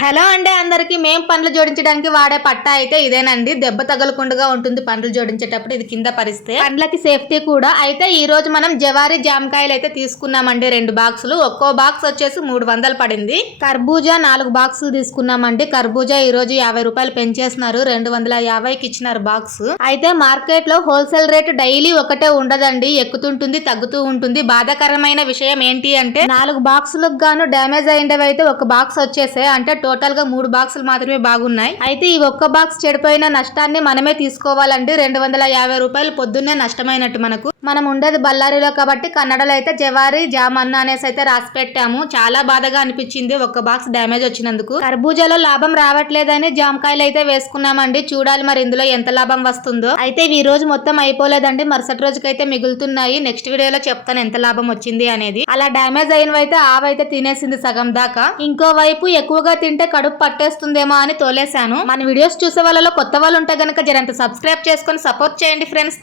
Hello అండి అందరికి మేము పండ్లు జోడించడానికి వాడే పట్ట అయితే ఇదేనండి. దెబ్బ తగలకుండా ఉంటుంది పండ్లు జోడించేటప్పుడు. ఇది కింద పరిస్తే పండ్లకి సేఫ్టీ కూడా. అయితే ఈ రోజు మనం జవారీ జామకాయలు అయితే తీసుకున్నామండి. 2 బాక్సులు, ఒక్కో బాక్స్ వచ్చేసి 300 పడింది. కర్బూజా 4 బాక్సులు తీసుకున్నామండి. కర్బూజా ఈ రోజు 50 రూపాయలు పెంచేస్తున్నారు, 250కి ఇచ్చినారు బాక్స్. అయితే మార్కెట్ లో హోల్సేల్ రేట్ డైలీ ఒకటే ఉండదండి, ఎక్కుతుంటుంది తగ్గుతూ ఉంటుంది. బాధాకరమైన విషయం ఏంటి అంటే 4 బాక్సులకు గాను డ్యామేజ్ అయ్యేవి అయితే ఒక బాక్స్ వచ్చేసే, అంటే టోటల్ గా 3 బాక్సులు మాత్రమే బాగున్నాయి. అయితే ఈ ఒక్క బాక్స్ చెడిపోయిన నష్టాన్ని మనమే తీసుకోవాలండి. 250 రూపాయలు పొద్దున్నే నష్టమైనట్టు మనకు. మనం ఉండేది బళ్ళారిలో కాబట్టి కన్నడలో అయితే జవారీ జామన్న అనేసి అయితే రాసి పెట్టాము. చాలా బాధగా అనిపించింది ఒక్క బాక్స్ డ్యామేజ్ వచ్చినందుకు. కర్బూజాలో లాభం రావట్లేదని జామకాయలు అయితే వేసుకున్నామండి. చూడాలి మరి ఇందులో ఎంత లాభం వస్తుందో. అయితే ఈ రోజు మొత్తం అయిపోలేదండి, మరుసటి రోజుకైతే మిగులుతున్నాయి. నెక్స్ట్ వీడియోలో చెప్తాను ఎంత లాభం వచ్చింది అనేది. అలా డ్యామేజ్ అయినవైతే ఆవైతే తినేసింది సగం దాకా. ఇంకో వైపు ఎక్కువగా తింటే కడుపు పట్టేస్తుందేమో అని తోలేశాను. మన వీడియోస్ చూసే వాళ్ళలో కొత్త వాళ్ళు ఉంటే గనక జరంత సబ్స్క్రైబ్ చేసుకొని సపోర్ట్ చేయండి ఫ్రెండ్స్.